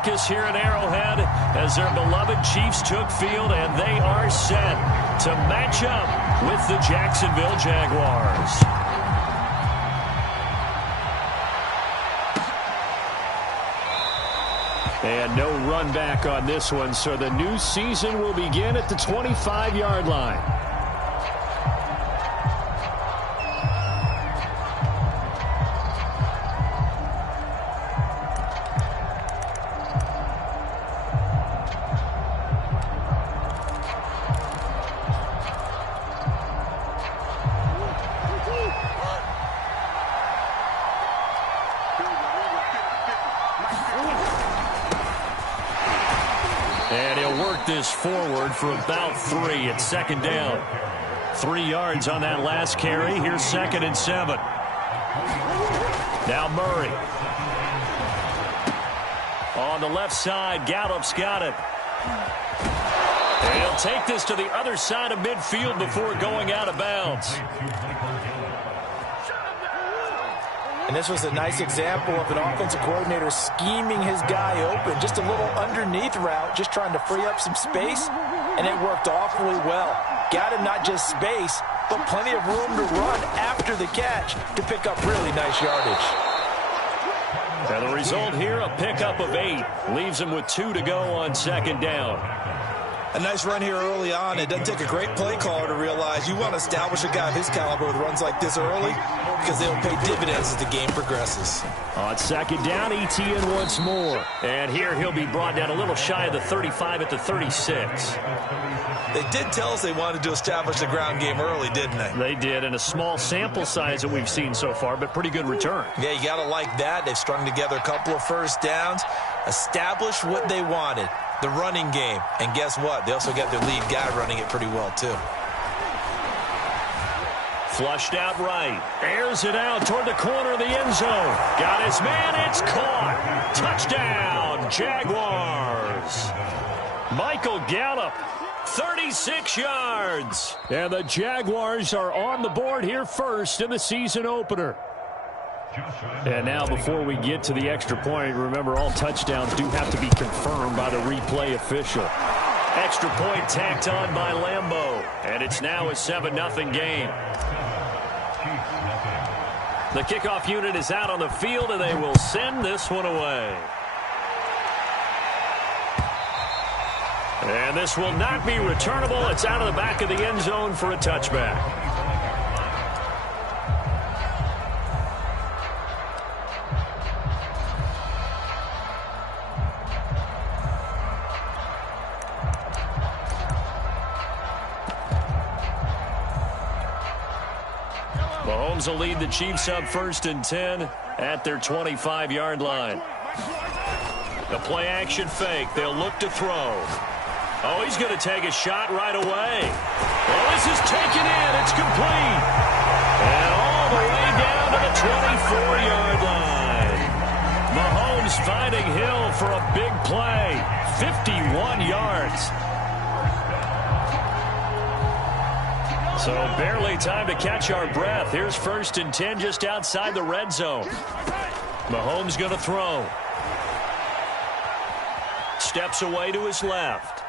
raucous here at Arrowhead as their beloved Chiefs took field, and they are set to match up with the Jacksonville Jaguars. And no run back on this one, so the new season will begin at the 25-yard line. This forward for about 3. It's second down. 3 yards on that last carry. Here's 2nd and 7. Now Murray. On the left side, Gallup's got it. And he'll take this to the other side of midfield before going out of bounds. And this was a nice example of an offensive coordinator scheming his guy open. Just a little underneath route, just trying to free up some space, and it worked awfully well. Got him not just space, but plenty of room to run after the catch to pick up really nice yardage. And the result here, a pickup of 8. Leaves him with 2 to go on second down. A nice run here early on. It doesn't take a great play caller to realize you want to establish a guy of his caliber with runs like this early because they'll pay dividends as the game progresses. On second down, ETN once more. And here he'll be brought down a little shy of the 35 at the 36. They did tell us they wanted to establish the ground game early, didn't they? They did, and a small sample size that we've seen so far, but pretty good return. Yeah, you got to like that. They've strung together a couple of first downs, established what they wanted. The running game. And guess what? They also got their lead guy running it pretty well, too. Flushed out right. Airs it out toward the corner of the end zone. Got his man. It's caught. Touchdown, Jaguars. Michael Gallup, 36 yards. And the Jaguars are on the board here first in the season opener. And now before we get to the extra point, remember all touchdowns do have to be confirmed by the replay official. Extra point tacked on by Lambeau. And it's now a 7-0 game. The kickoff unit is out on the field, and they will send this one away. And this will not be returnable. It's out of the back of the end zone for a touchback. Mahomes will lead the Chiefs up 1st and 10 at their 25-yard line. The play-action fake. They'll look to throw. Oh, he's going to take a shot right away. Well, this is taken in. It's complete. And all the way down to the 24-yard line. Mahomes finding Hill for a big play. 51 yards. So barely time to catch our breath. Here's 1st and 10 just outside the red zone. Mahomes going to throw. Steps away to his left.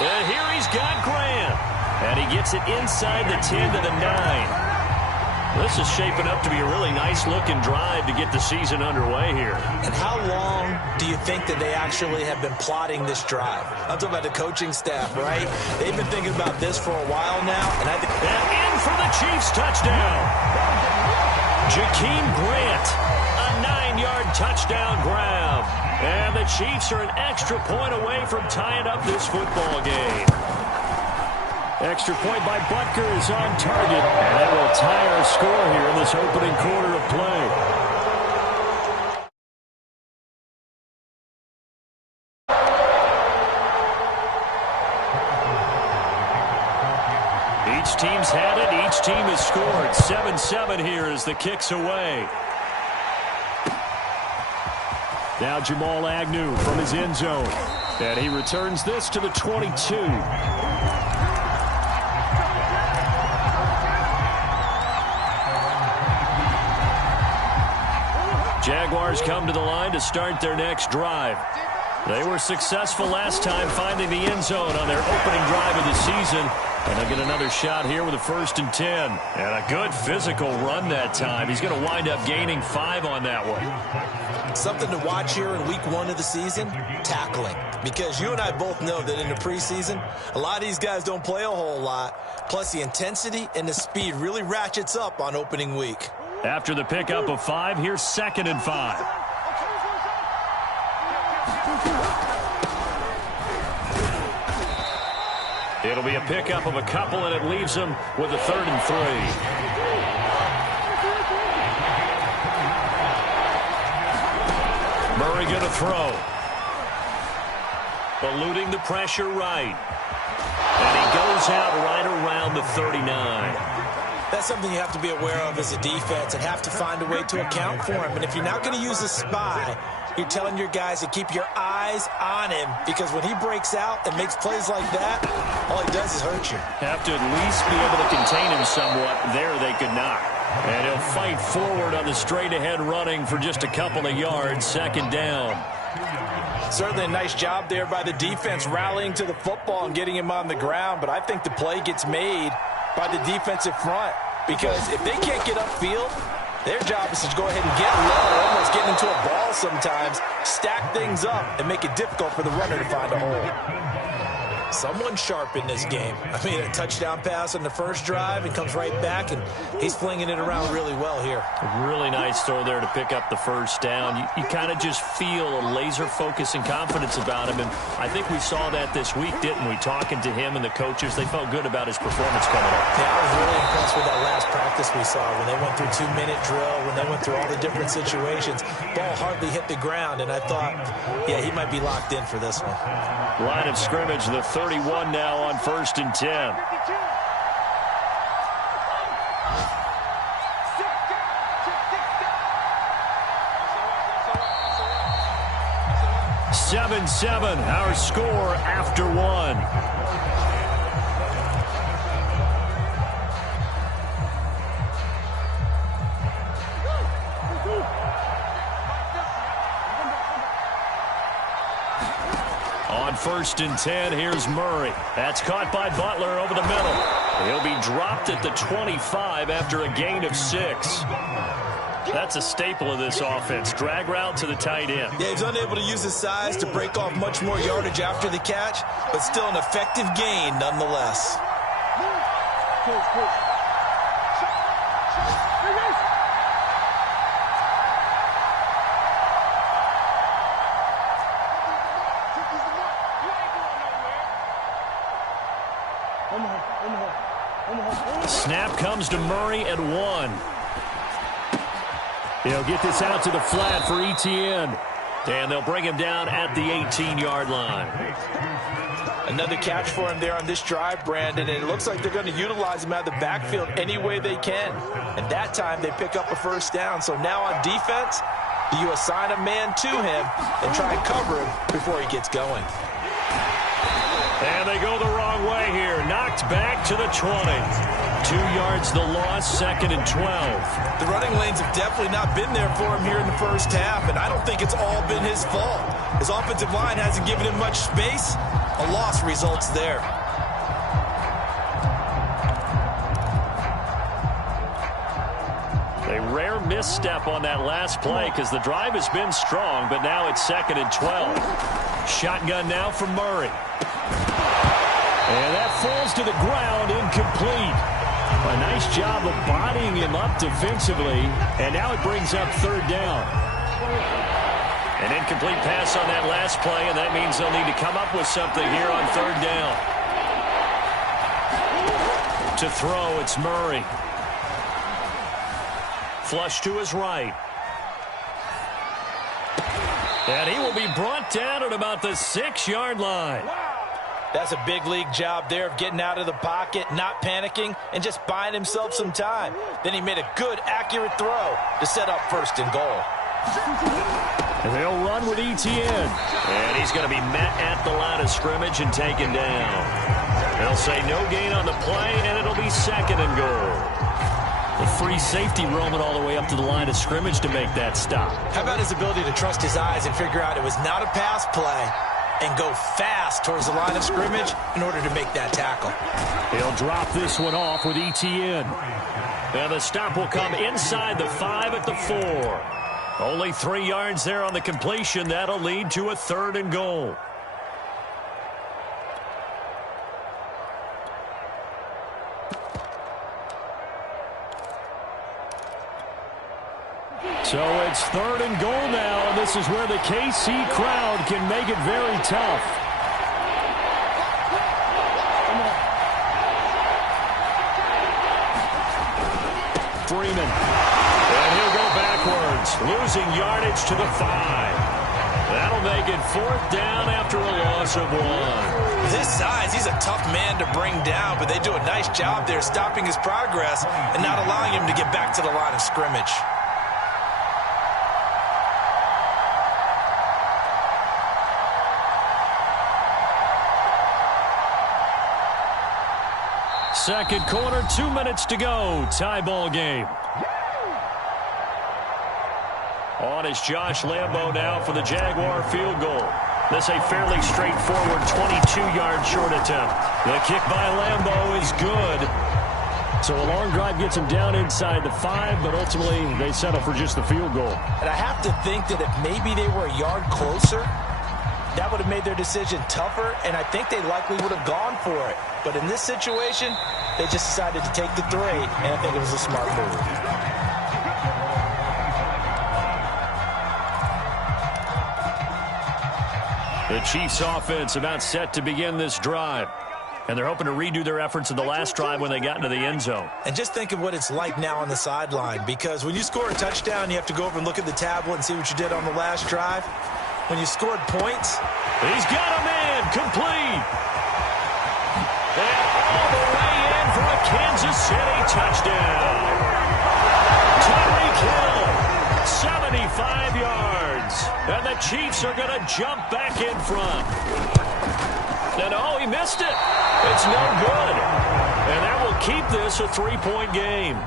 And here he's got Grant. And he gets it inside the 10 to the 9. This is shaping up to be a really nice-looking drive to get the season underway here. And how long do you think that they actually have been plotting this drive? I'm talking about the coaching staff, right? They've been thinking about this for a while now. And in for the Chiefs touchdown. Jakeem Grant, a 9-yard touchdown grab. And the Chiefs are an extra point away from tying up this football game. Extra point by Butker is on target. And that will tie our score here in this opening quarter of play. Each team's had it. Each team has scored. 7-7 here as the kick's away. Now Jamal Agnew from his end zone. And he returns this to the 22. Jaguars come to the line to start their next drive. They were successful last time finding the end zone on their opening drive of the season. And they'll get another shot here with a 1st and 10. And a good physical run that time. He's going to wind up gaining 5 on that one. Something to watch here in week 1 of the season, tackling. Because you and I both know that in the preseason, a lot of these guys don't play a whole lot. Plus, the intensity and the speed really ratchets up on opening week. After the pickup of 5, here's 2nd and 5. It'll be a pickup of a couple, and it leaves them with a 3rd and 3. Murray going to throw. Eluding the pressure right. And he goes out right around the 39. That's something you have to be aware of as a defense and have to find a way to account for him. And if you're not going to use a spy, you're telling your guys to keep your eyes on him, because when he breaks out and makes plays like that, all he does is hurt you. Have to at least be able to contain him somewhat. There they could not. And he'll fight forward on the straight-ahead running for just a couple of yards. 2nd down. Certainly a nice job there by the defense rallying to the football and getting him on the ground. But I think the play gets made by the defensive front, because if they can't get upfield, their job is to go ahead and get low, almost getting into a ball sometimes, stack things up, and make it difficult for the runner to find a hole. Someone sharp in this game. I mean, a touchdown pass on the first drive and comes right back, and he's flinging it around really well here. Really nice throw there to pick up the 1st down. You kind of just feel a laser focus and confidence about him, and I think we saw that this week, didn't we? Talking to him and the coaches, they felt good about his performance coming up. Yeah, I was really impressed with that last practice we saw when they went through 2-minute drill, when they went through all the different situations. Ball hardly hit the ground, and I thought, yeah, he might be locked in for this one. Line of scrimmage, the 31 now on 1st and 10. Seven, our score after 1. On 1st and 10, here's Murray. That's caught by Butler over the middle. He'll be dropped at the 25 after a gain of 6. That's a staple of this offense. Drag route to the tight end. Yeah, he's unable to use his size to break off much more yardage after the catch, but still an effective gain nonetheless. Snap comes to Murray at 1. He'll get this out to the flat for Etienne. And they'll bring him down at the 18-yard line. Another catch for him there on this drive, Brandon, and it looks like they're going to utilize him out of the backfield any way they can. And that time they pick up a 1st down. So now on defense, you assign a man to him and try and cover him before he gets going. And they go the wrong way here. Knocked back to the 20. 2 yards the loss, 2nd and 12. The running lanes have definitely not been there for him here in the first half, and I don't think it's all been his fault. His offensive line hasn't given him much space. A loss results there. A rare misstep on that last play because the drive has been strong, but now it's 2nd and 12. Shotgun now from Murray. And that falls to the ground, incomplete. A nice job of bodying him up defensively, and now it brings up 3rd down. An incomplete pass on that last play, and that means they'll need to come up with something here on 3rd down. To throw, it's Murray. Flush to his right. And he will be brought down at about the 6-yard line. That's a big league job there of getting out of the pocket, not panicking, and just buying himself some time. Then he made a good, accurate throw to set up 1st and goal. And they'll run with Etienne. And he's going to be met at the line of scrimmage and taken down. They'll say no gain on the play, and it'll be 2nd and goal. The free safety roaming all the way up to the line of scrimmage to make that stop. How about his ability to trust his eyes and figure out it was not a pass play and go fast towards the line of scrimmage in order to make that tackle. He'll drop this one off with ETN. And the stop will come inside the 5 at the 4. Only 3 yards there on the completion. That'll lead to a 3rd and goal. So it's 3rd and goal now, and this is where the KC crowd can make it very tough. Freeman. And he'll go backwards, losing yardage to the 5. That'll make it 4th down after a loss of 1. With his size, he's a tough man to bring down, but they do a nice job there stopping his progress and not allowing him to get back to the line of scrimmage. Second quarter, 2 minutes to go. Tie ball game. On is Josh Lambo now for the Jaguar field goal. This a fairly straightforward 22-yard short attempt. The kick by Lambo is good. So a long drive gets him down inside the 5, but ultimately they settle for just the field goal. And I have to think that if maybe they were a yard closer, that would have made their decision tougher, and I think they likely would have gone for it. But in this situation, they just decided to take the 3, and I think it was a smart move. The Chiefs offense about set to begin this drive. And they're hoping to redo their efforts in the last drive when they got into the end zone. And just think of what it's like now on the sideline, because when you score a touchdown, you have to go over and look at the tablet and see what you did on the last drive. When you scored points, he's got a man complete. And all the way in for a Kansas City touchdown. Tyreek Hill, 75 yards. And the Chiefs are going to jump back in front. And oh, he missed it. It's no good. And that will keep this a 3-point game.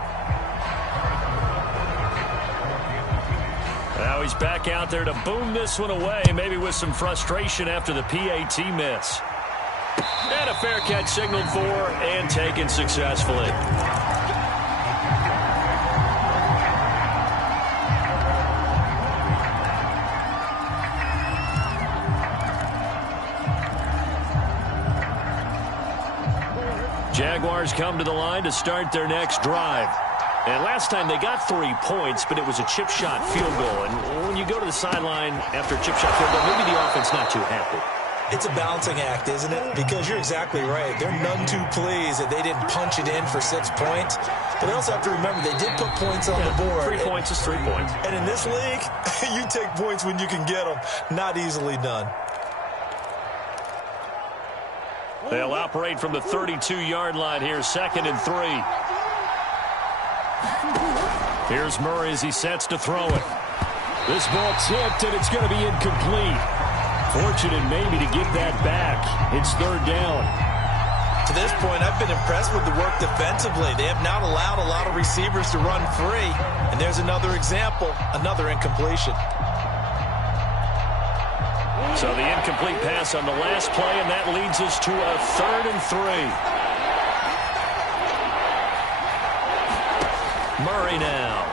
Now he's back out there to boom this one away, maybe with some frustration after the PAT miss. And a fair catch signaled for and taken successfully. Jaguars come to the line to start their next drive. And last time they got 3 points, but it was a chip shot field goal. And when you go to the sideline after a chip shot field goal, maybe the offense not too happy. It's a balancing act, isn't it? Because you're exactly right. They're none too pleased that they didn't punch it in for 6 points. But they also have to remember they did put points on the board. 3 points is 3 points. And in this league, you take points when you can get them. Not easily done. They'll operate from the 32-yard line here, 2nd and 3. Here's Murray as he sets to throw it. This ball tipped, and it's going to be incomplete. Fortunate maybe to get that back. It's 3rd down. To this point, I've been impressed with the work defensively. They have not allowed a lot of receivers to run free. And there's another example, another incompletion. So the incomplete pass on the last play, and that leads us to a 3rd and 3. Murray now.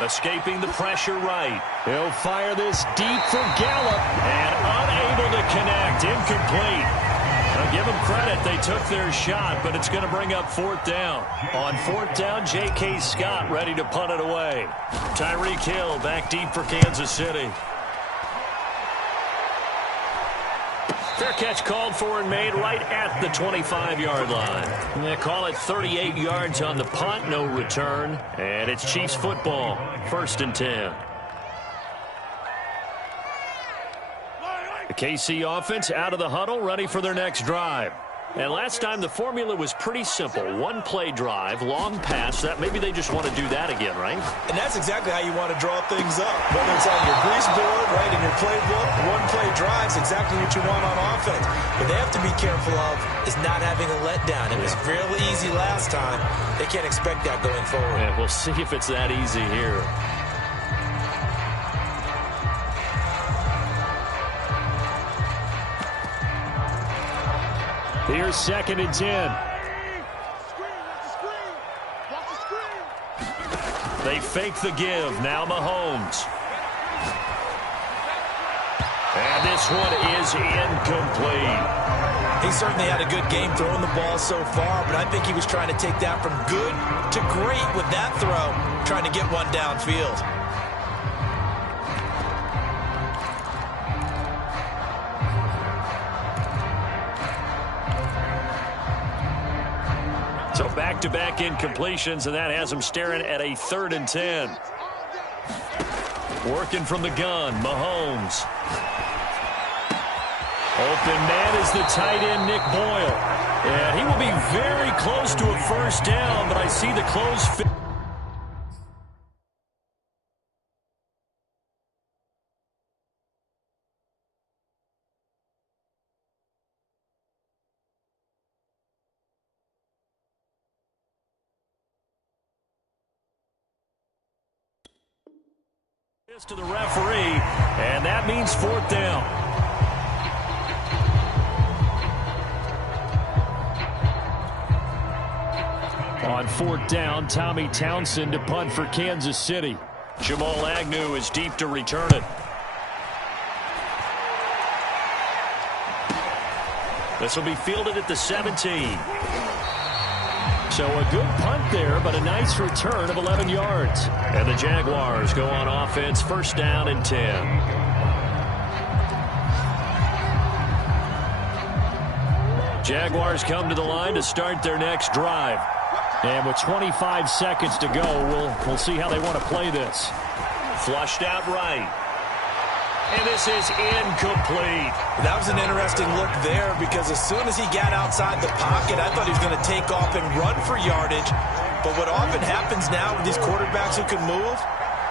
Escaping the pressure right. He'll fire this deep for Gallup. And unable to connect. Incomplete. Now give them credit. They took their shot, but it's going to bring up 4th down. On 4th down, J.K. Scott ready to punt it away. Tyreek Hill back deep for Kansas City. Fair catch called for and made right at the 25-yard line. And they call it 38 yards on the punt, no return. And it's Chiefs football, 1st and 10. The KC offense out of the huddle, ready for their next drive. And last time the formula was pretty simple. 1-play drive, long pass. That maybe they just want to do that again, right? And that's exactly how you want to draw things up. Whether it's on your grease board, right, in your playbook, 1-play drive, quarterback's exactly what you want on offense. What they have to be careful of is not having a letdown. It was fairly easy last time. They can't expect that going forward. Yeah, we'll see if it's that easy here. Here's 2nd and 10. They fake the give. Now Mahomes. And this one is incomplete. He certainly had a good game throwing the ball so far, but I think he was trying to take that from good to great with that throw, trying to get one downfield. So back-to-back incompletions, and that has him staring at a 3rd and 10. Working from the gun, Mahomes. Open man is the tight end, Nick Boyle. And he will be very close to a first down, but I see the close fit. To the referee, and that means 4th down. On 4th down, Tommy Townsend to punt for Kansas City. Jamal Agnew is deep to return it. This will be fielded at the 17. So a good punt there, but a nice return of 11 yards. And the Jaguars go on offense, 1st down and 10. Jaguars come to the line to start their next drive. And with 25 seconds to go, we'll see how they want to play this. Flushed out right. And this is incomplete. That was an interesting look there because as soon as he got outside the pocket, I thought he was going to take off and run for yardage. But what often happens now with these quarterbacks who can move,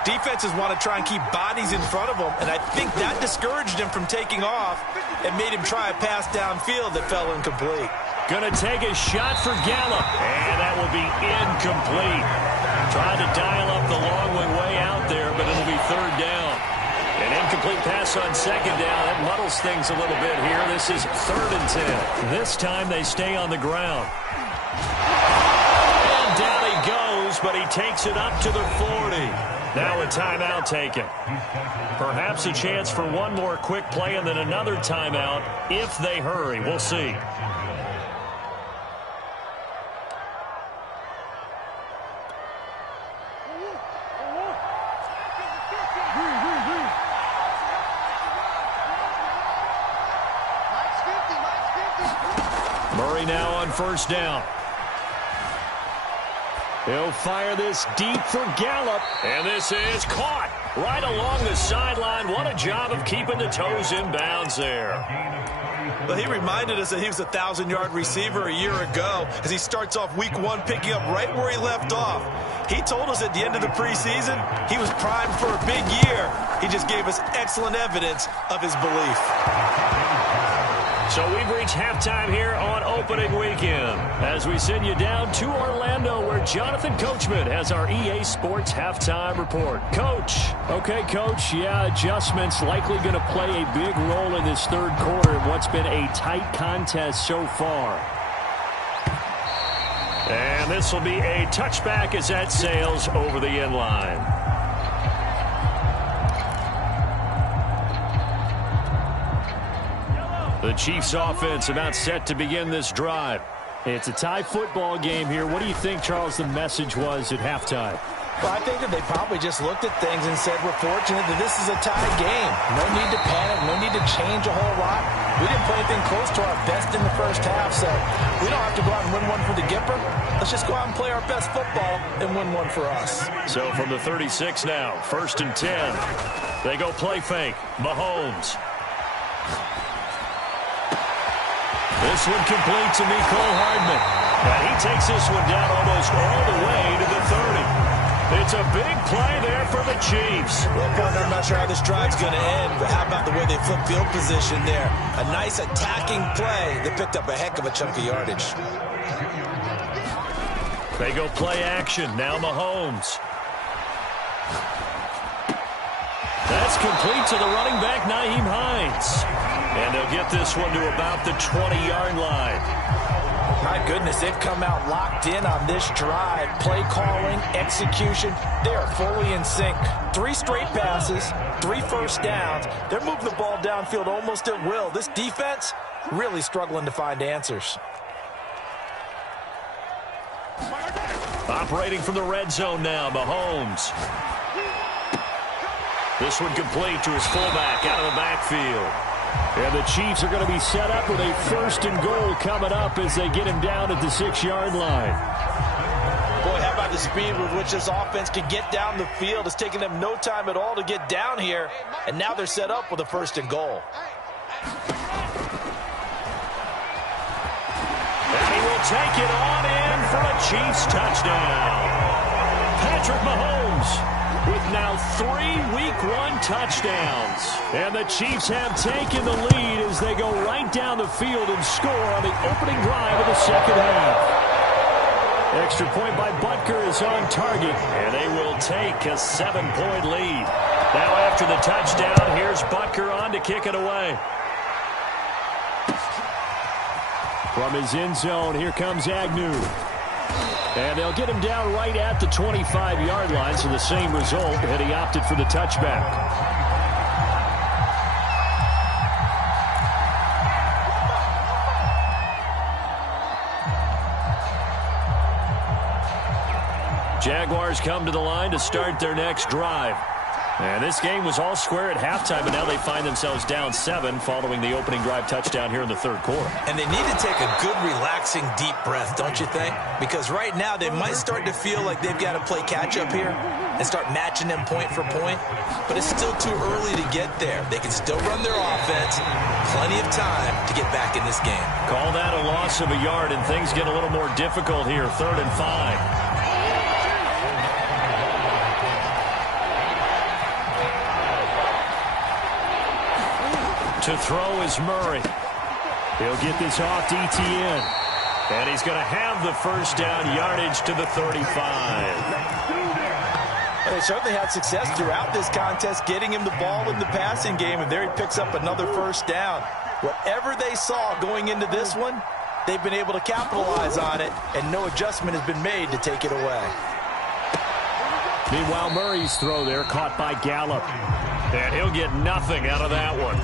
defenses want to try and keep bodies in front of them, and I think that discouraged him from taking off and made him try a pass downfield that fell incomplete. Going to take a shot for Gallup, and that will be incomplete. Trying to dial up the long way out there, but it'll be 3rd down. An incomplete pass on 2nd down. That muddles things a little bit here. This is 3rd and 10. This time they stay on the ground. And down he goes, but he takes it up to the 40. Now a timeout taken. Perhaps a chance for one more quick play and then another timeout if they hurry. We'll see. Murray now on 1st down. He'll fire this deep for Gallup. And this is caught right along the sideline. What a job of keeping the toes in bounds there. Well, he reminded us that he was a 1,000-yard receiver a year ago as he starts off week 1 picking up right where he left off. He told us at the end of the preseason he was primed for a big year. He just gave us excellent evidence of his belief. So we've reached halftime here on opening weekend as we send you down to Orlando where Jonathan Coachman has our EA Sports halftime report. Coach. Okay, Coach. Yeah, adjustments likely going to play a big role in this 3rd quarter in what's been a tight contest so far. And this will be a touchback as that sails over the end line. The Chiefs offense about set to begin this drive. It's a tie football game here. What do you think, Charles, the message was at halftime? Well, I think that they probably just looked at things and said, we're fortunate that this is a tie game. No need to panic, no need to change a whole lot. We didn't play anything close to our best in the first half, so we don't have to go out and win one for the Gipper. Let's just go out and play our best football and win one for us. So from the 36 now, 1st and 10. They go play fake. Mahomes. This one complete to Mecole Hardman. And he takes this one down almost all the way to the 30. It's a big play there for the Chiefs. Well, partner, I'm not sure how this drive's going to end, but how about the way they flip field position there? A nice attacking play that picked up a heck of a chunk of yardage. They go play action. Now Mahomes. That's complete to the running back, Nyheim Hines. And they'll get this one to about the 20-yard line. My goodness, they've come out locked in on this drive. Play calling, execution, they are fully in sync. 3 straight passes, 3 first downs. They're moving the ball downfield almost at will. This defense really struggling to find answers. Operating from the red zone now, Mahomes. This one complete to his fullback out of the backfield. And the Chiefs are going to be set up with a 1st and goal coming up as they get him down at the 6-yard line. Boy, how about the speed with which this offense can get down the field? It's taking them no time at all to get down here, and now they're set up with a 1st and goal. And he will take it on in for a Chiefs touchdown. Patrick Mahomes with now 3 Week 1 touchdowns. And the Chiefs have taken the lead as they go right down the field and score on the opening drive of the second half. Extra point by Butker is on target, and they will take a 7-point lead. Now after the touchdown, here's Butker on to kick it away. From his end zone, here comes Agnew. And they'll get him down right at the 25-yard line, so the same result, and he opted for the touchback. Jaguars come to the line to start their next drive. And this game was all square at halftime, but now they find themselves down 7 following the opening drive touchdown here in the 3rd quarter. And they need to take a good, relaxing, deep breath, don't you think? Because right now they might start to feel like they've got to play catch-up here and start matching them point for point. But it's still too early to get there. They can still run their offense. Plenty of time to get back in this game. Call that a loss of a yard, and things get a little more difficult here. 3rd and 5. To throw is Murray. He'll get this off to Etienne. And he's going to have the 1st down yardage to the 35. And they certainly had success throughout this contest getting him the ball in the passing game, and there he picks up another 1st down. Whatever they saw going into this one, they've been able to capitalize on it, and no adjustment has been made to take it away. Meanwhile, Murray's throw there caught by Gallup. And he'll get nothing out of that one.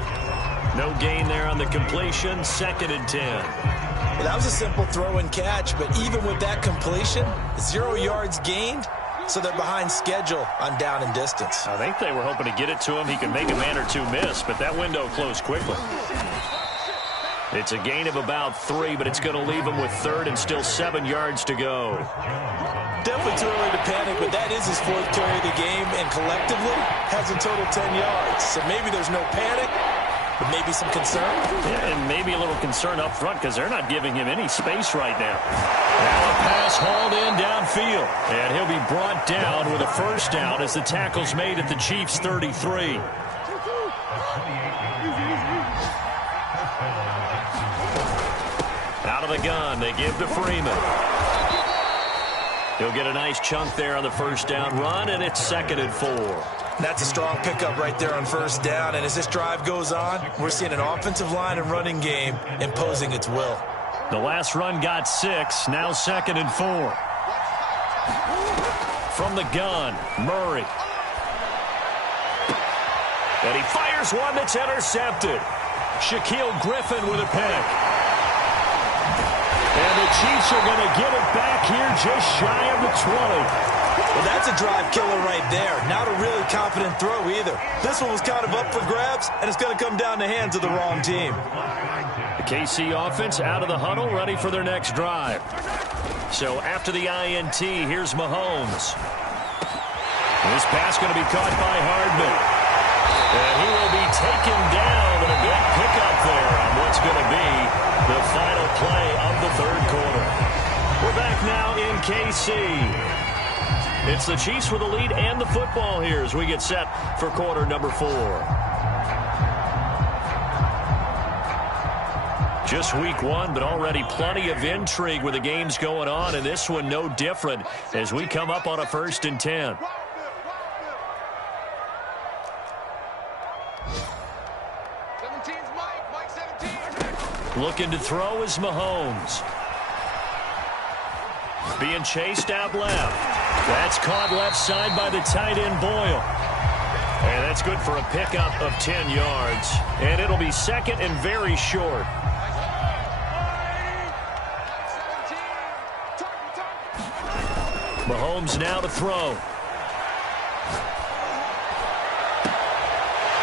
No gain there on the completion, 2nd and 10. Well, that was a simple throw and catch, but even with that completion, 0 yards gained, so they're behind schedule on down and distance. I think they were hoping to get it to him. He could make a man or 2 miss, but that window closed quickly. It's a gain of about 3, but it's going to leave him with 3rd and still 7 yards to go. Definitely too early to panic, but that is his 4th carry of the game, and collectively has a total 10 yards. So maybe there's no panic, but maybe some concern. Yeah, and maybe a little concern up front because they're not giving him any space right now. Now a pass hauled in downfield, and he'll be brought down with a 1st down as the tackle's made at the Chiefs' 33. Out of the gun, they give to Freeman. He'll get a nice chunk there on the 1st down run, and it's 2nd and 4. That's a strong pickup right there on 1st down, and as this drive goes on, we're seeing an offensive line and running game imposing its will. The last run got 6, now 2nd and 4. From the gun, Murray. And he fires one that's intercepted. Shaquille Griffin with a pick. And the Chiefs are going to get it back here just shy of the 20. Well, that's a drive killer right there. Not a really confident throw either. This one was kind of up for grabs, and it's going to come down the hands of the wrong team. The KC offense out of the huddle, ready for their next drive. So after the INT, here's Mahomes. This pass going to be caught by Hardman. And he will be taken down, and a big pickup there on what's going to be the final play of the 3rd quarter. We're back now in KC. It's the Chiefs with the lead and the football here as we get set for quarter number 4. Just week 1, but already plenty of intrigue with the games going on, and this one no different as we come up on a 1st and 10. Looking to throw is Mahomes. Being chased out left. That's caught left side by the tight end Boyle. And that's good for a pickup of 10 yards. And it'll be 2nd and very short. Mahomes now to throw.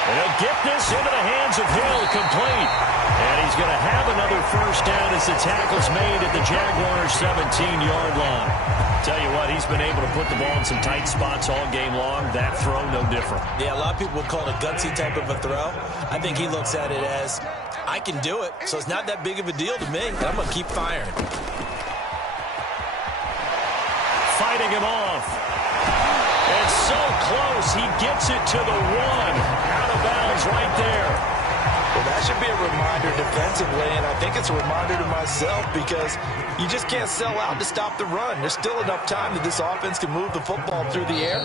And he'll get this into the hands of Hill, complete. And he's going to have another 1st down as the tackle's made at the Jaguars' 17-yard line. Tell you what, he's been able to put the ball in some tight spots all game long. That throw, no different. Yeah, a lot of people will call it a gutsy type of a throw. I think he looks at it as, I can do it, so it's not that big of a deal to me, and I'm going to keep firing. Fighting him off. And so close, he gets it to the 1. Out of bounds right there. Well, that should be a reminder defensively, and I think it's a reminder to myself because you just can't sell out to stop the run. There's still enough time that this offense can move the football through the air,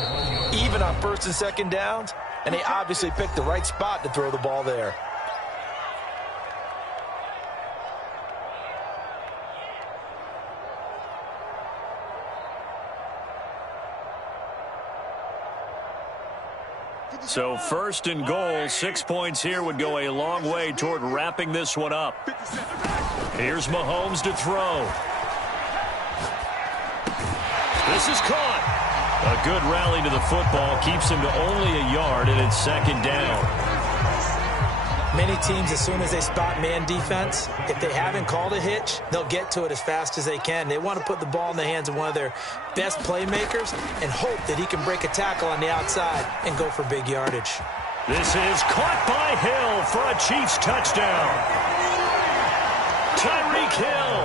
even on 1st and 2nd downs, and they obviously picked the right spot to throw the ball there. So 1st and goal, 6 points here would go a long way toward wrapping this one up. Here's Mahomes to throw. This is caught. A good rally to the football keeps him to only a yard, and it's 2nd down. Many teams, as soon as they spot man defense, if they haven't called a hitch, they'll get to it as fast as they can. They want to put the ball in the hands of one of their best playmakers and hope that he can break a tackle on the outside and go for big yardage. This is caught by Hill for a Chiefs touchdown. Tyreek Hill,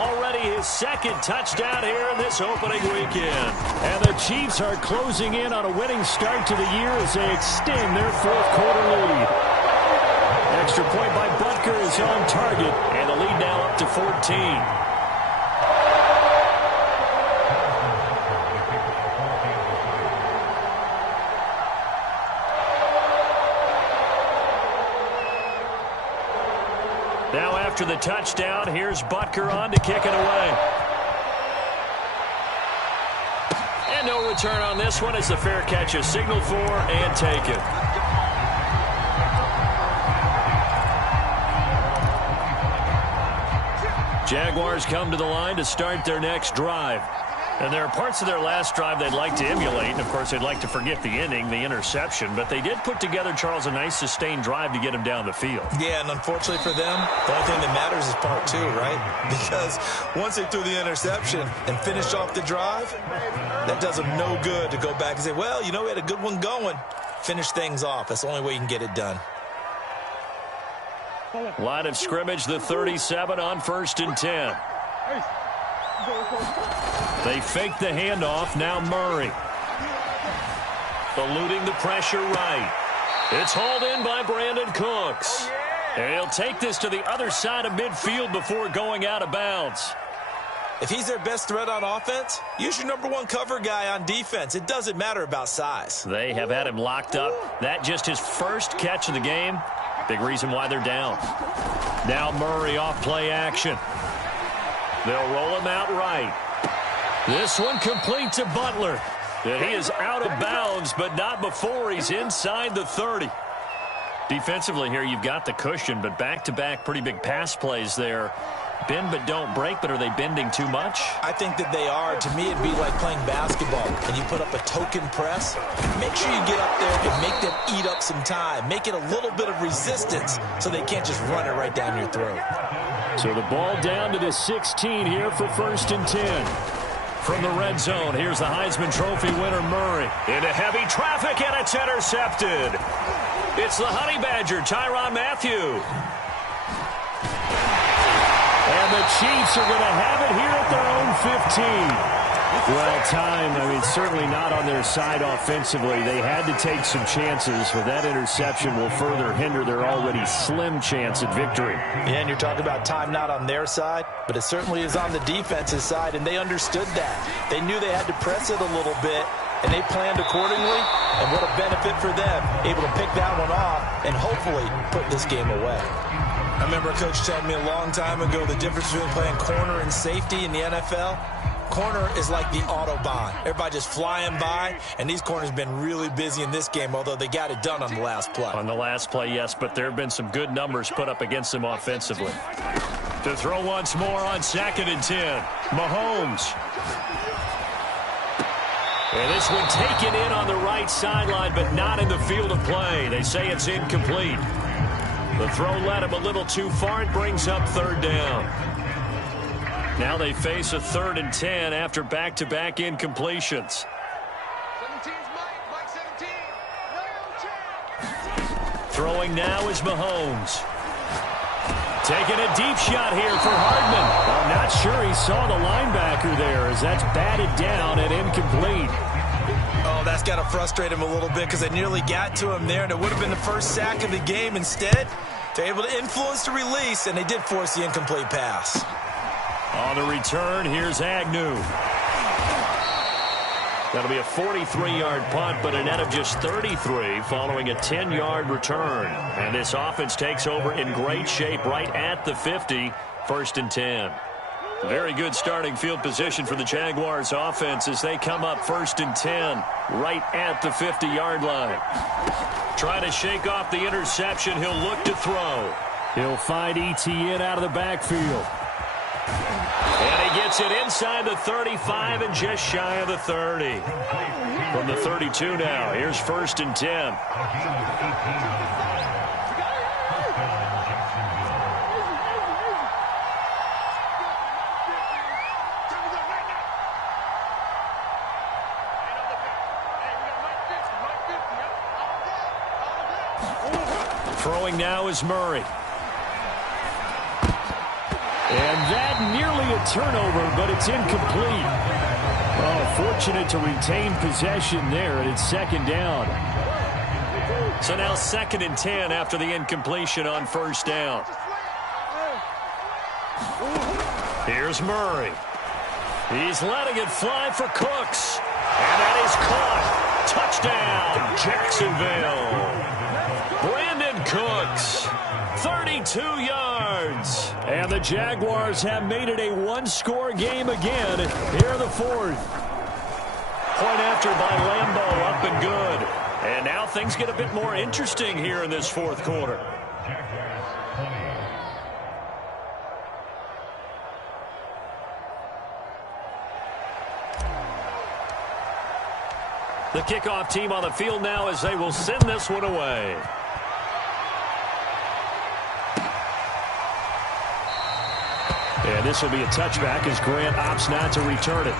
already his 2nd touchdown here in this opening weekend. And the Chiefs are closing in on a winning start to the year as they extend their 4th quarter lead. Extra point by Butker is on target, and the lead now up to 14. Now after the touchdown, here's Butker on to kick it away. And no return on this one as the fair catch is signaled for and taken. Jaguars come to the line to start their next drive. And there are parts of their last drive they'd like to emulate. And, of course, they'd like to forget the ending, the interception. But they did put together, Charles, a nice sustained drive to get him down the field. Yeah, and unfortunately for them, the only thing that matters is part 2, right? Because once they threw the interception and finished off the drive, that does them no good to go back and say, well, you know, we had a good one going. Finish things off. That's the only way you can get it done. Line of scrimmage, the 37 on 1st and 10. They fake the handoff. Now Murray. Eluding the pressure right. It's hauled in by Brandon Cooks. And he'll take this to the other side of midfield before going out of bounds. If he's their best threat on offense, use your #1 cover guy on defense. It doesn't matter about size. They have had him locked up. That just his 1st catch of the game. Big reason why they're down. Now Murray off play action. They'll roll him out right. This one complete to Butler. And he is out of bounds, but not before he's inside the 30. Defensively here, you've got the cushion, but back-to-back pretty big pass plays there. Bend but don't break, but are they bending too much? I think that they are. To me, it'd be like playing basketball, and you put up a token press. Make sure you get up there and make them eat up some time. Make it a little bit of resistance so they can't just run it right down your throat. So the ball down to the 16 here for 1st and 10. From the red zone, here's the Heisman Trophy winner Murray. Into heavy traffic, and it's intercepted. It's the Honey Badger, Tyrann Mathieu. And the Chiefs are going to have it here at their own 15. Well, time, certainly not on their side offensively. They had to take some chances, but that interception will further hinder their already slim chance at victory. Yeah, and you're talking about time not on their side, but it certainly is on the defense's side, and they understood that. They knew they had to press it a little bit, and they planned accordingly, and what a benefit for them, able to pick that one off and hopefully put this game away. I remember Coach telling me a long time ago the difference between playing corner and safety in the NFL. Corner is like the Autobahn. Everybody just flying by, and these corners have been really busy in this game, although they got it done on the last play. On the last play, yes, but there have been some good numbers put up against them offensively. To throw once more on 2nd and 10. Mahomes. And this one taken in on the right sideline, but not in the field of play. They say it's incomplete. The throw led him a little too far. It brings up 3rd down. Now they face a 3rd and 10 after back-to-back incompletions. Throwing now is Mahomes. Taking a deep shot here for Hardman. I'm not sure he saw the linebacker there as that's batted down and incomplete. Oh, that's got to frustrate him a little bit because they nearly got to him there, and it would have been the first sack of the game. Instead, they're able to influence the release, and they did force the incomplete pass. On the return, here's Agnew. That'll be a 43-yard punt, but a net of just 33 following a 10-yard return. And this offense takes over in great shape right at the 50, 1st and 10. Very good starting field position for the Jaguars offense as they come up 1st and 10 right at the 50-yard line. Trying to shake off the interception. He'll look to throw. He'll find Etienne out of the backfield. And he gets it inside the 35 and just shy of the 30. From the 32 now, here's 1st and 10. Throwing now is Murray. And that nearly a turnover, but it's incomplete. Oh, fortunate to retain possession there, and it's 2nd down. So now 2nd and 10 after the incompletion on 1st down. Here's Murray. He's letting it fly for Cooks. And that is caught. Touchdown, Jacksonville. Brandon Cooks. 32 yards. And the Jaguars have made it a one-score game again here in the 4th. Point after by Lambeau, up and good. And now things get a bit more interesting here in this 4th quarter. The kickoff team on the field now as they will send this one away. And this will be a touchback as Grant opts not to return it.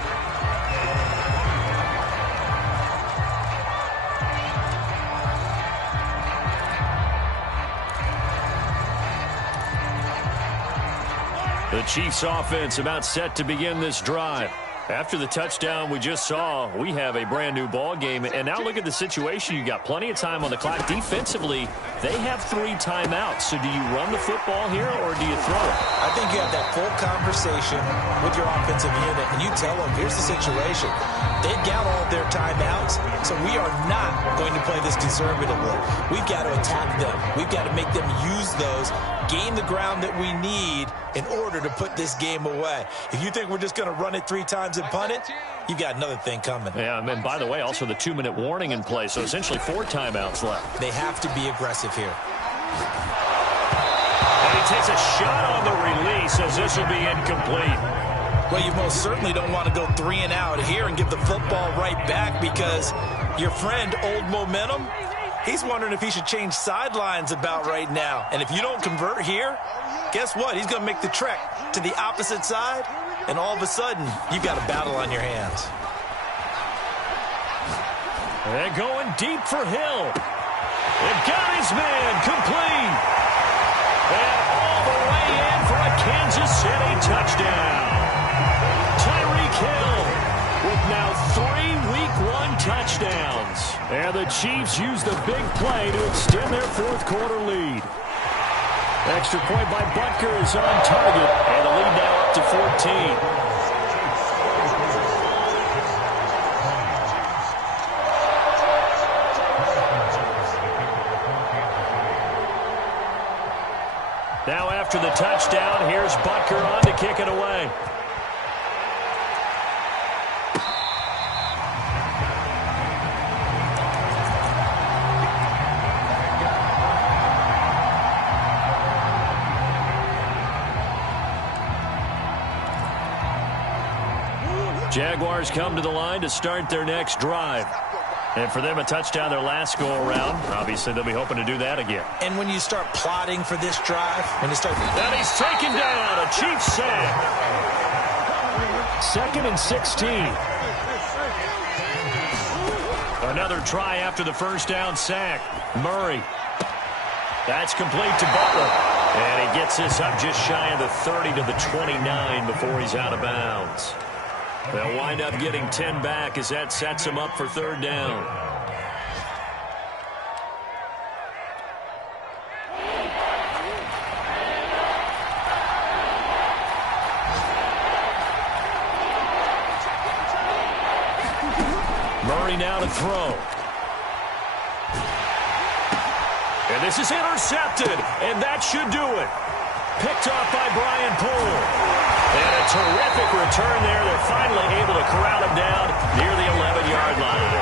The Chiefs offense about set to begin this drive. After the touchdown we just saw, we have a brand new ball game. And now look at the situation. You got plenty of time on the clock. Defensively, they have 3 timeouts. So do you run the football here or do you throw it? I think you have that full conversation with your offensive unit, and you tell them, here's the situation. They've got all their timeouts, so we are not going to play this conservatively. We've got to attack them. We've got to make them use those, gain the ground that we need in order to put this game away. If you think we're just going to run it 3 times and punt it, you've got another thing coming. Yeah, and by the way, also the 2-minute warning in play, so essentially 4 timeouts left. They have to be aggressive here. And he takes a shot on the release as this will be incomplete. Well, you most certainly don't want to go 3 and out here and give the football right back because your friend, Old Momentum, he's wondering if he should change sidelines about right now. And if you don't convert here, guess what? He's going to make the trek to the opposite side, and all of a sudden, you've got a battle on your hands. And going deep for Hill. It got his man complete. And all the way in for a Kansas City touchdown. Tyreek Hill Chiefs use the big play to extend their fourth quarter lead. Extra point by Butker is on target, and the lead now up to 14. Now after the touchdown, here's Butker on to kick it away. Jaguars come to the line to start their next drive. And for them, a touchdown their last go-around. Obviously, they'll be hoping to do that again. And when you start plotting for this drive, when you start... And he's taken down. A Chiefs sack. 2nd and 16. Another try after the first down sack. Murray. That's complete to Butler. And he gets this up just shy of the 30 to the 29 before he's out of bounds. They'll wind up getting 10 back as that sets them up for third down. Murray now to throw. And this is intercepted, and that should do it. Picked off by Brian Poole. And a terrific return there. They're finally able to corral him down near the 11-yard line.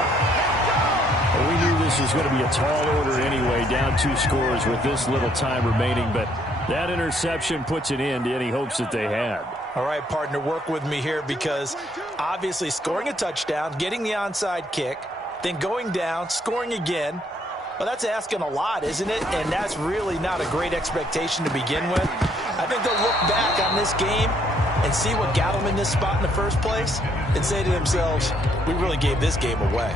Well, we knew this was going to be a tall order anyway, down 2 scores with this little time remaining, but that interception puts an end to any hopes that they had. All right, partner, work with me here because obviously scoring a touchdown, getting the onside kick, then going down, scoring again. Well, that's asking a lot, isn't it? And that's really not a great expectation to begin with. I think they'll look back on this game and see what got them in this spot in the first place and say to themselves, we really gave this game away.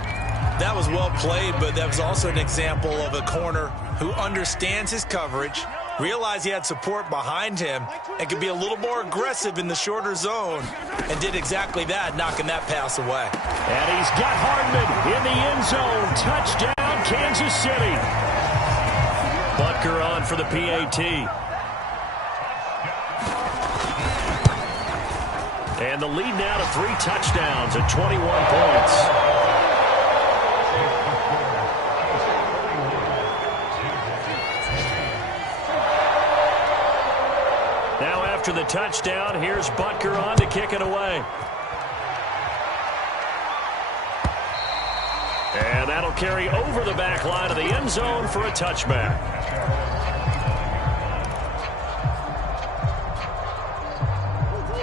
That was well played, but that was also an example of a corner who understands his coverage, realized he had support behind him, and could be a little more aggressive in the shorter zone, and did exactly that, knocking that pass away. And he's got Hardman in the end zone. Touchdown, Kansas City. Butker on for the PAT. And the lead now to 3 touchdowns at 21 points. Now after the touchdown, here's Butker on to kick it away. And that'll carry over the back line of the end zone for a touchback.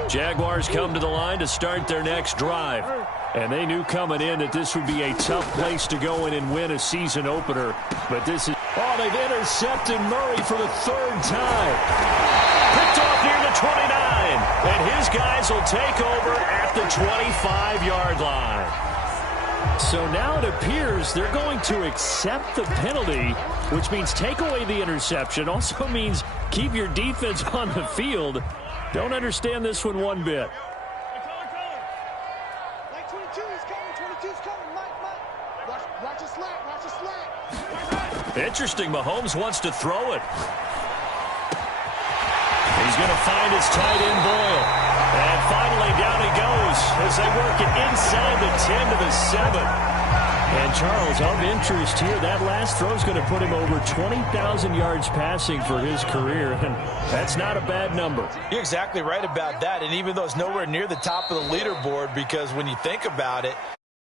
Jaguars come to the line to start their next drive. And they knew coming in that this would be a tough place to go in and win a season opener. But this is... Oh, they've intercepted Murray for the 3rd time. Picked off near the 29. And his guys will take over at the 25-yard line. So now it appears they're going to accept the penalty, which means take away the interception. Also means keep your defense on the field. Don't understand this one bit. Interesting. Mahomes wants to throw it. He's going to find his tight end Boyle. And finally down he goes as they work it inside the 10 to the 7. And Charles, of interest here, that last throw is going to put him over 20,000 yards passing for his career, and that's not a bad number. You're exactly right about that, and even though it's nowhere near the top of the leaderboard, because when you think about it,